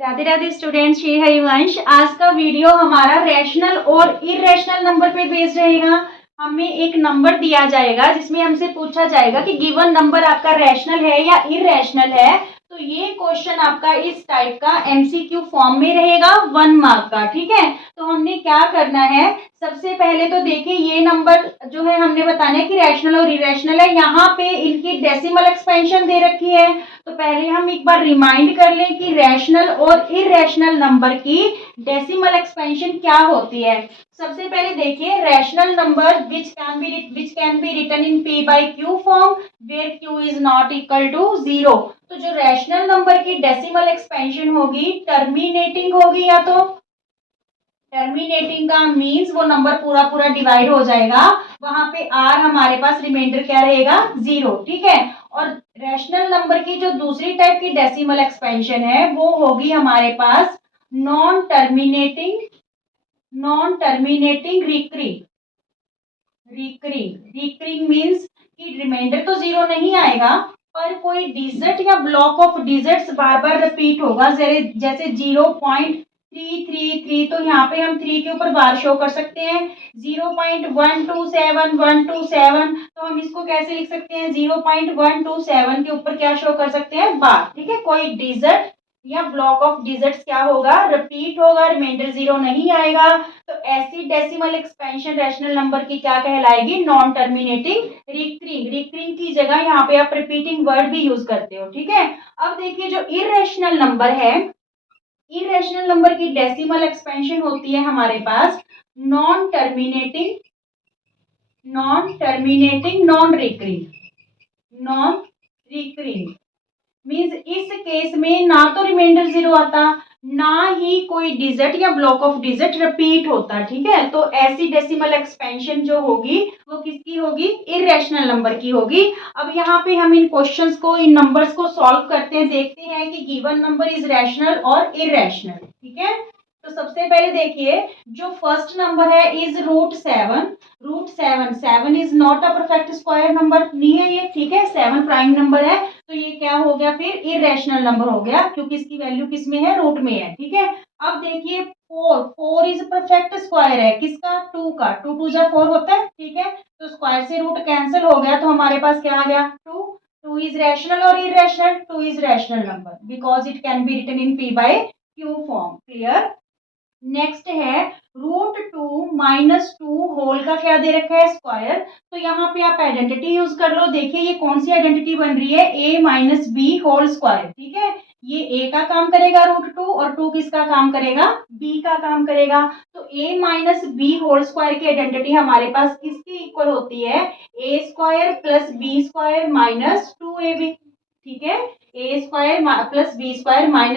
Radhe Radhe students, Shri Harivansh. आज का video हमारा रैशनल और इरेशनल नंबर पे बेस्ड रहेगा। हमें एक नंबर दिया जाएगा जिसमें हमसे पूछा जाएगा कि गिवन नंबर आपका रैशनल है या इरेशनल है। तो ये क्वेश्चन आपका इस टाइप का एमसीक्यू फॉर्म में रहेगा, 1 मार्क का। ठीक है, तो हमने क्या करना है, सबसे पहले तो देखिए ये नंबर जो है हमने बताना है कि रैशनल और इरेशनल है। यहाँ पे इनकी डेसिमल एक्सपेंशन दे रखी है। तो पहले हम एक बार रिमाइंड कर लें कि रैशनल और इरेशनल नंबर की डेसिमल एक्सपेंशन क्या होती है। सबसे पहले देखिए, rational number which can be written in p by q form where q is not equal to 0। तो जो रैशनल नंबर की डेसिमल एक्सपेंशन होगी टर्मिनेटिंग होगी, या तो टर्मिनेटिंग का मीन्स वो नंबर पूरा पूरा डिवाइड हो जाएगा, वहां पे आर हमारे पास रिमाइंडर क्या रहेगा, 0। ठीक है, और रैशनल नंबर की जो दूसरी टाइप की डेसिमल एक्सपेंशन है वो होगी हमारे पास non terminating recurring. Recurring means कि रिमाइंडर तो 0 नहीं आएगा, पर कोई डिजिट या ब्लॉक ऑफ डिजिट्स बार बार रिपीट होगा। जैसे 0.333, तो यहाँ पे हम 3 के ऊपर बार शो कर सकते हैं। 0.127 तो हम इसको कैसे लिख सकते हैं, 0.127 के ऊपर क्या शो कर सकते हैं, बार। ठीक है, कोई डिजिट या ब्लॉक ऑफ डिजिट्स क्या होगा, रिपीट होगा, रिमाइंडर 0 नहीं आएगा। तो ऐसी डेसिमल एक्सपेंशन रैशनल नंबर की क्या कहलाएगी, नॉन टर्मिनेटिंग रिकरिंग। रिकरिंग की जगह यहाँ पे आप रिपीटिंग वर्ड भी यूज करते हो। ठीक है, अब देखिए जो इरेशनल नंबर है, इरेशनल नंबर की डेसिमल एक्सपेंशन होती है हमारे पास non terminating non recurring means इस केस में ना तो रिमाइंडर 0 आता, ना ही कोई डिजिट या ब्लॉक ऑफ डिजिट रिपीट होता। ठीक है, तो ऐसी डेसिमल एक्सपेंशन जो होगी वो किसकी होगी, इरेशनल नंबर की होगी। अब यहाँ पे हम इन क्वेश्चंस को, इन नंबर्स को सॉल्व करते हैं, देखते हैं कि गिवन नंबर इज रैशनल और इरेशनल। ठीक है, तो सबसे पहले देखिए जो फर्स्ट नंबर है is √7। 7 is not a perfect square number, नहीं है ये। ठीक है, 7 प्राइम नंबर है, तो ये क्या हो गया, फिर इरेशनल नंबर हो गया, क्योंकि इसकी वैल्यू किस में है, रूट में है। ठीक है, अब देखिए 4 इज परफेक्ट स्क्वायर है, किसका, 2 का। 2 2 जा 4 होता है। ठीक है, तो स्क्वायर से रूट कैंसिल हो गया, तो हमारे पास क्या आ गया, 2। 2 इज रैशनल और irrational, 2 is rational number because it can be written in p by q form. Clear. Next है √2 - 2 होल का क्या दे रखा है, स्क्वायर। तो यहाँ पे आप आइडेंटिटी यूज कर लो। देखिए ये कौन सी आइडेंटिटी बन रही है, a - b होल स्क्वायर। ठीक है, ये a का काम करेगा √2, और 2 किसका काम करेगा, b का काम करेगा। तो a - b होल स्क्वायर की आइडेंटिटी हमारे पास किसकी इक्वल होती है, a² + b² - 2ab। ठीक है, a² + b²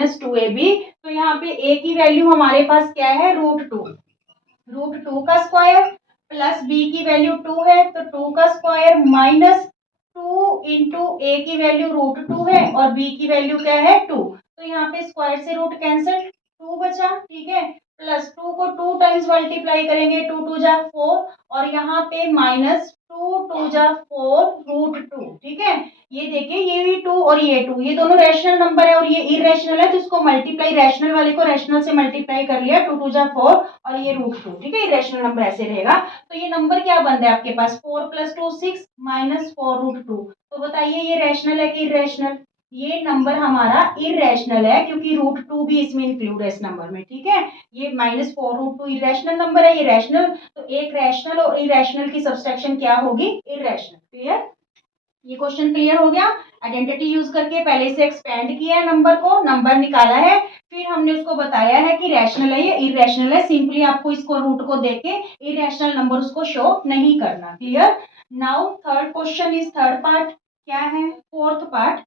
- 2ab। तो यहाँ पे a की वैल्यू हमारे पास क्या है, √2 का स्क्वायर प्लस b की वैल्यू 2 है, तो 2 का स्क्वायर माइनस 2 इंटू a की वैल्यू √2 है और b की वैल्यू क्या है, 2। तो यहाँ पे स्क्वायर से रूट कैंसिल, 2 बचा। ठीक है, प्लस 2 को 2 टाइम्स मल्टीप्लाई करेंगे, 2 2 जा 4, और यहाँ पे -2 2 जा 4 √2। ठीक है, ये देखिए ये भी 2 और ये 2, ये दोनों रैशनल नंबर है और ये इरेशनल है, तो इसको मल्टीप्लाई, रैशनल वाले को रैशनल से मल्टीप्लाई कर लिया, 2 2 जा 4 और ये √2। ठीक है, इरेशनल नंबर ऐसे रहेगा। तो ये नंबर क्या बन रहा है आपके पास, 4 + 2 6 -4 √2। तो बताइए ये रैशनल है कि इरेशनल, ये नंबर हमारा इरेशनल है, क्योंकि √2 भी इसमें इंक्लूड है इस नंबर में। ठीक है, ये -4 √2 इरेशनल नंबर है, ये रैशनल। तो एक रैशनल और इरेशनल की सब्सट्रैक्शन क्या होगी, इरेशनल। क्लियर, ये क्वेश्चन क्लियर हो गया। आइडेंटिटी यूज करके पहले से एक्सपेंड किया है नंबर को, नंबर निकाला है, फिर हमने उसको बताया है कि रैशनल है या इरेशनल है। सिंपली आपको इसको रूट को देके इरेशनल नंबर उसको शो नहीं करना। Clear. Now third question is third part, क्या है, फोर्थ पार्ट,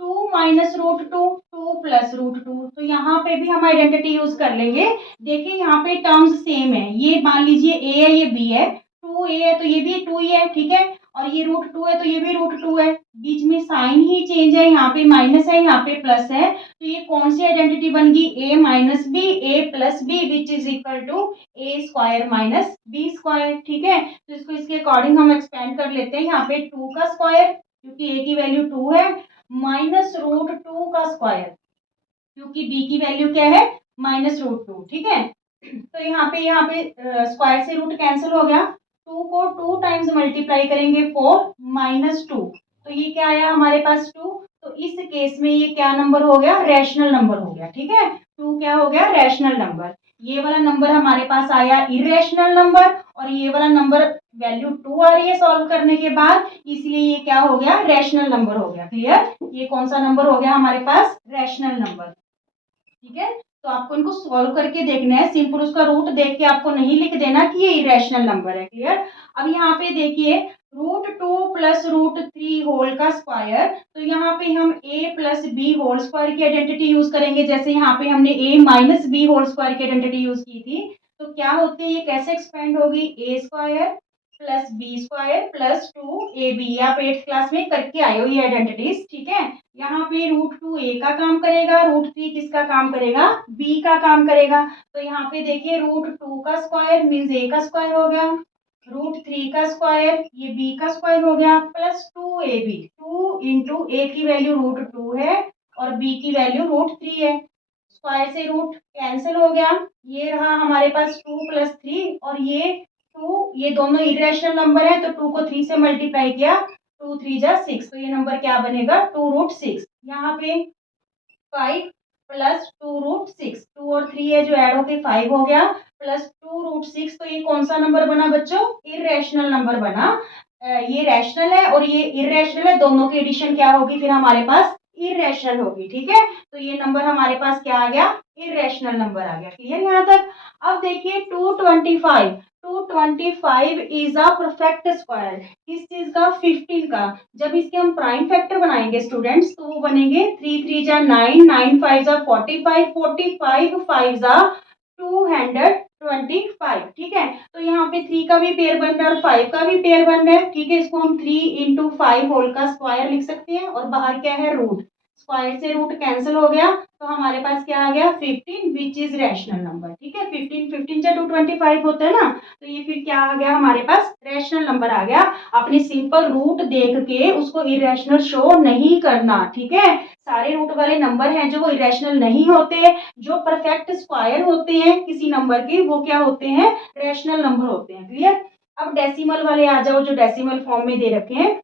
2 - √2 2 + √2। तो यहाँ पे भी हम आइडेंटिटी यूज कर लेंगे। देखिए यहाँ पे टर्म्स सेम है, ये मान लीजिए a है, ये b है, 2a है तो ये भी 2 ही है। ठीक है, और ये √2 है तो ये भी √2 है, बीच में साइन ही चेंज है, यहाँ पे माइनस है, यहाँ पे प्लस है। तो ये कौन सी आइडेंटिटी बन गई, a - b, a + b which is equal to a² - b²। ठीक है, तो इसको इसके अकॉर्डिंग हम एक्सपेंड कर लेते हैं। यहाँ पे 2 का स्क्वायर, क्योंकि a की वैल्यू 2 है, -√2 का स्क्वायर क्योंकि b की वैल्यू क्या है -√2, ठीक है। तो यहाँ पे स्क्वायर से रूट कैंसिल हो गया, 2 को 2 टाइम्स मल्टीप्लाई करेंगे 4 -2, तो ये क्या आया हमारे पास 2। तो इस केस में ये क्या नंबर हो गया, रैशनल नंबर हो गया, ठीक है। 2 क्या हो गया, रैशनल नंबर। ये वाला नंबर हमारे पास आया इरेशनल नंबर, और ये वाला नंबर वैल्यू 2 आ रही है सॉल्व करने के बाद, इसलिए ये क्या हो गया, रैशनल नंबर हो गया। क्लियर, ये कौन सा नंबर हो गया हमारे पास, रैशनल नंबर, ठीक है। तो आपको इनको सॉल्व करके देखना है, सिंपल उसका रूट देख के आपको नहीं लिख देना कि ये इरेशनल नंबर है। क्लियर। अब यहाँ पे देखिए √2 प्लस √3 होल का स्क्वायर, तो यहाँ पे हम a plus B whole square की आइडेंटिटी यूज करेंगे। जैसे यहाँ पे हमने a minus B whole square की आइडेंटिटी यूज की थी, तो क्या होती है, ये कैसे एक्सपेंड होगी, a square plus B square plus 2ab। आप 8th क्लास में करके आए हो ये आइडेंटिटीज, ठीक है। यहाँ पे √2 a का काम करेगा, √3 किसका काम करेगा, b का काम करेगा। तो यहाँ पे देखिए √2 का स्क्वायर मीन्स a का स्क्वायर हो गया, √3 का स्क्वायर ये b का स्क्वायर हो गया, प्लस 2ab। 2 इंटू a की वैल्यू √2 है और b की वैल्यू √3 है। स्क्वायर से रूट कैंसिल हो गया, ये रहा हमारे पास 2 प्लस 3, और ये 2, ये दोनों इरेशनल नंबर है, तो 2 को 3 से मल्टीप्लाई किया, 2 3 जा 6, तो ये नंबर क्या बनेगा, 2√6। यहाँ पे 5 प्लस 2√6, 2 और 3 है जो ऐड होके 5 हो गया, प्लस 2√6, तो ये कौन सा नंबर बना बच्चों, इरेशनल नंबर बना। ये रैशनल है और ये इरेशनल है, दोनों की एडिशन क्या होगी फिर हमारे पास, इरेशनल होगी, ठीक है। तो ये नंबर हमारे पास क्या आ गया, इरेशनल नंबर आ गया। क्लियर यहाँ तक। अब देखिए 225, 225 इज अ परफेक्ट स्क्वायर, किस चीज का, 15 का। जब इसके हम प्राइम फैक्टर बनाएंगे स्टूडेंट्स, तो वो बनेंगे 3 3 जा 9, 9 5 जा 45, 45 5 जा 225, ठीक है। तो यहाँ पे 3 का भी पेयर बन रहा है और 5 का भी पेयर बन रहा है, ठीक है। इसको हम 3 इंटू 5 होल का स्क्वायर लिख सकते हैं, और बाहर क्या है, रूट। स्क्वायर से रूट कैंसिल हो गया, तो हमारे पास क्या आ गया, 15, विच इज रैशनल नंबर, ठीक है। 15 15 जा 225 होता है ना, तो ये फिर क्या आ गया हमारे पास, रैशनल नंबर आ गया। अपने सिंपल रूट देख के उसको इरेशनल शो नहीं करना, ठीक है। सारे रूट वाले नंबर हैं जो वो इरेशनल नहीं होते, जो परफेक्ट स्क्वायर होते हैं किसी नंबर के, वो क्या होते हैं, रैशनल नंबर होते हैं। क्लियर। अब डेसिमल वाले आ जाओ, जो डेसिमल फॉर्म में दे रखे हैं,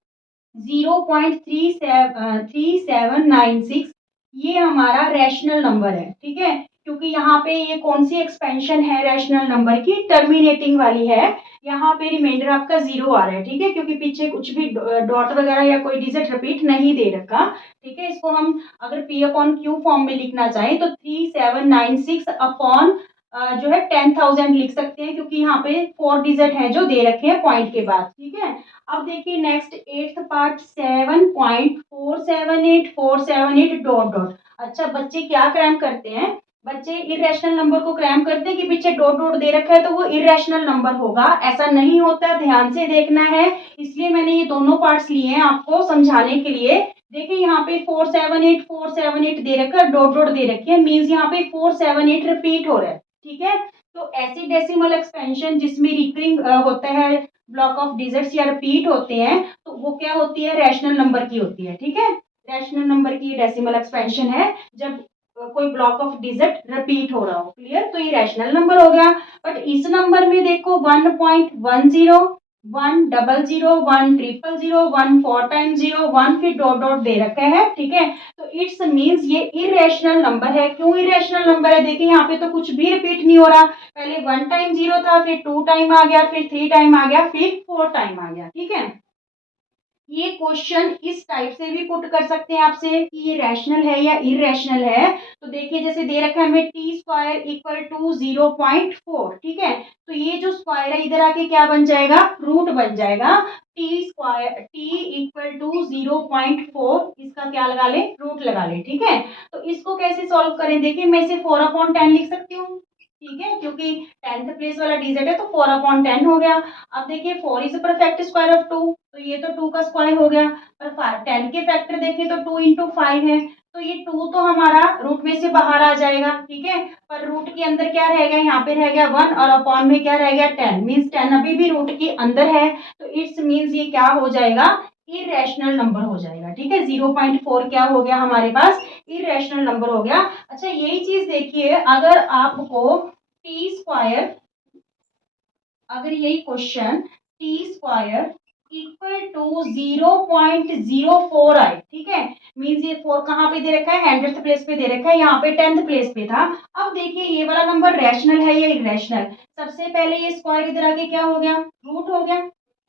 0.3796, ये हमारा रैशनल नंबर है, ठीक है। क्योंकि यहाँ पे ये कौन सी एक्सपेंशन है रैशनल नंबर की, टर्मिनेटिंग वाली है। यहाँ पे रिमाइंडर आपका 0 आ रहा है, ठीक है, क्योंकि पीछे कुछ भी डॉट वगैरह या कोई डिजिट रिपीट नहीं दे रखा, ठीक है। इसको हम अगर p/q फॉर्म में लिखना चाहें तो 3796 अपॉन जो है 10,000 लिख सकते हैं, क्योंकि यहाँ पे 4 डिजिट है जो दे रखे हैं पॉइंट के बाद, ठीक है। अब देखिए next 8th part, 7.478 dot dot. अच्छा, बच्चे क्या क्रैम करते हैं, बच्चे इरेशनल नंबर को क्रैम करते हैं कि पीछे डॉट डॉट दे रखा है तो वो इरेशनल नंबर होगा, ऐसा नहीं होता, ध्यान से देखना है। इसलिए मैंने ये दोनों पार्ट्स लिए हैं आपको समझाने के लिए। देखिए यहाँ पे 478 दे रखा है, डॉट डॉट दे रखी है, मीन्स यहाँ पे 478 रिपीट हो रहा है, ठीक है। तो ऐसी डेसिमल एक्सपेंशन जिसमें रिकरिंग होता है, ब्लॉक ऑफ डिजिट्स या रिपीट होते हैं, तो वो क्या होती है, रैशनल नंबर की होती है, ठीक है। रैशनल नंबर की डेसिमल एक्सपेंशन है जब कोई ब्लॉक ऑफ डिजिट रिपीट हो रहा हो। क्लियर। तो ये रैशनल नंबर हो गया। बट इस नंबर में देखो 1.10, 100, 100, 1 4 टाइम 0, 1 फिर डॉट डॉट दे रखा है, ठीक है। तो इट्स मीन्स ये इरेशनल नंबर है। क्यों इरेशनल नंबर है, देखिए यहाँ पे तो कुछ भी रिपीट नहीं हो रहा, पहले 1 टाइम 0 था, फिर 2 टाइम आ गया, फिर 3 टाइम आ गया, फिर 4 टाइम आ गया, ठीक है। ये क्वेश्चन इस टाइप से भी पुट कर सकते हैं आपसे कि ये रैशनल है या इरेशनल है। तो देखिए जैसे दे रखा है हमें टी स्क्वायर इक्वल टू 0.4, ठीक है। तो ये जो स्क्वायर है इधर आके क्या बन जाएगा, रूट बन जाएगा। T square T equal to 0.4, इसका क्या लगा ले, रूट लगा ले, ठीक है। तो इसको कैसे सॉल्व करें, देखिए मैं इसे 4/10 लिख सकती हूँ, ठीक है, क्योंकि 10th प्लेस वाला डिजिट है तो 4/10 हो गया। अब देखिए 4 इज परफेक्ट स्क्वायर ऑफ 2, तो ये तो 2 का स्क्वायर हो गया, पर 10 के फैक्टर देखें तो 2 इंटू 5 है, तो ये 2 तो हमारा रूट में से बाहर आ जाएगा, ठीक है। पर रूट के अंदर क्या रहेगा, यहाँ पे रह गया 1 और अपॉन में क्या रह गया 10, मीन्स 10 अभी भी रूट के अंदर है, तो इट्स मीन्स ये क्या हो जाएगा, इरेशनल नंबर हो जाएगा। ठीक है, 0.4 क्या हो गया हमारे पास, इरेशनल नंबर हो गया। अच्छा यही चीज देखिए, अगर आपको टी स्क्वायर, अगर यही question T square equal to 0.04 आए, ठीक है, मीन्स ये 4 कहाँ पे दे रखा है, 100th प्लेस पे दे रखा है, यहाँ पे 10th प्लेस पे था। अब देखिए ये वाला नंबर रैशनल है या इरेशनल, सबसे पहले ये स्क्वायर इधर आके क्या हो गया, रूट हो गया।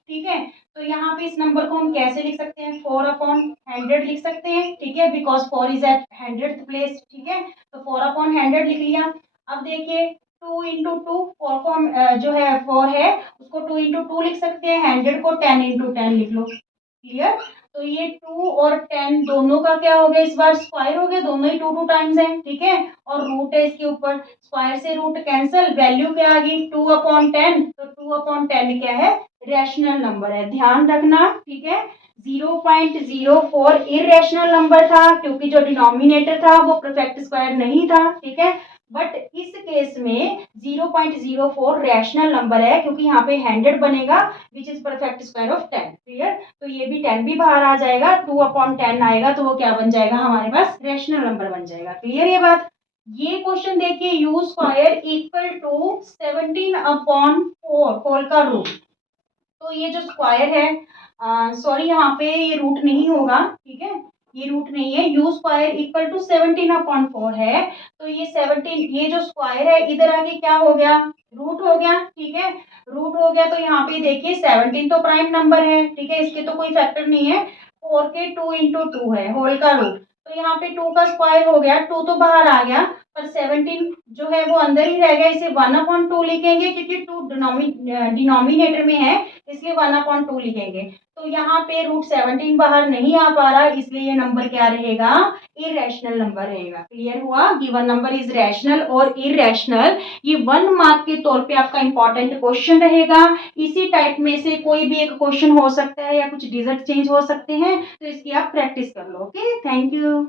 ठीक है, तो यहाँ पे इस नंबर को हम कैसे लिख सकते हैं, 4/100 लिख सकते हैं। ठीक है, because 4 is eight 100th place. ठीक है, तो 4/100 लिख लिया। अब देखिए 2 into 2, 4 को हम जो है 4 है उसको 2 into 2 लिख सकते हैं, 100 को 10 into 10 लिख लो। क्लियर, तो ये 2 और 10 दोनों का क्या हो गया, इस बार स्क्वायर हो गया, दोनों ही 2 टाइम्स है। ठीक है, और रूट है इसके ऊपर, स्क्वायर से रूट कैंसिल, वैल्यू क्या आ गई 2/10, तो 2/10 क्या है, रैशनल नंबर है, ध्यान रखना। ठीक है, 0.04 इरेशनल नंबर था क्योंकि जो डिनोमिनेटर था वो परफेक्ट स्क्वायर नहीं था। ठीक है, बट इस केस में 0.04 रैशनल नंबर है क्योंकि यहाँ पे 100 बनेगा which is perfect square of 10। Clear, तो ये भी 10 भी बाहर आ जाएगा, 2/10 आएगा तो वो क्या बन जाएगा हमारे पास, रैशनल नंबर बन जाएगा। क्लियर ये बात। ये क्वेश्चन देखिए, U square equal to 17/4 whole का रूट, तो ये जो स्क्वायर है, सॉरी यहाँ पे ये रूट नहीं होगा। ठीक है, ये रूट नहीं है, यू स्क्वायर इक्वल टू 17/4 है, तो ये 17, ये जो स्क्वायर है इधर आके क्या हो गया, रूट हो गया। ठीक है, रूट हो गया तो यहाँ पे देखिए 17 तो प्राइम नंबर है। ठीक है, इसके तो कोई फैक्टर नहीं है, 4 के 2 into 2 है होल का रूट, तो यहाँ पे 2 का स्क्वायर हो गया, 2 तो बाहर आ गया पर 17 जो है वो अंदर ही रह गया, इसे 1/2 लिखेंगे क्योंकि 2 डिनोमिनेटर में है, इसलिए 1/2 लिखेंगे। तो यहाँ पे √17 बाहर नहीं आ पा रहा, इसलिए ये नंबर क्या रहेगा, इरेशनल नंबर रहेगा। क्लियर हुआ, गिवन नंबर इज रैशनल और इरेशनल, ये 1 मार्क के तौर पे आपका इंपॉर्टेंट क्वेश्चन रहेगा। इसी टाइप में से कोई भी एक क्वेश्चन हो सकता है या कुछ डिजिट चेंज हो सकते हैं, तो इसकी आप प्रैक्टिस कर लो। Okay, thank you.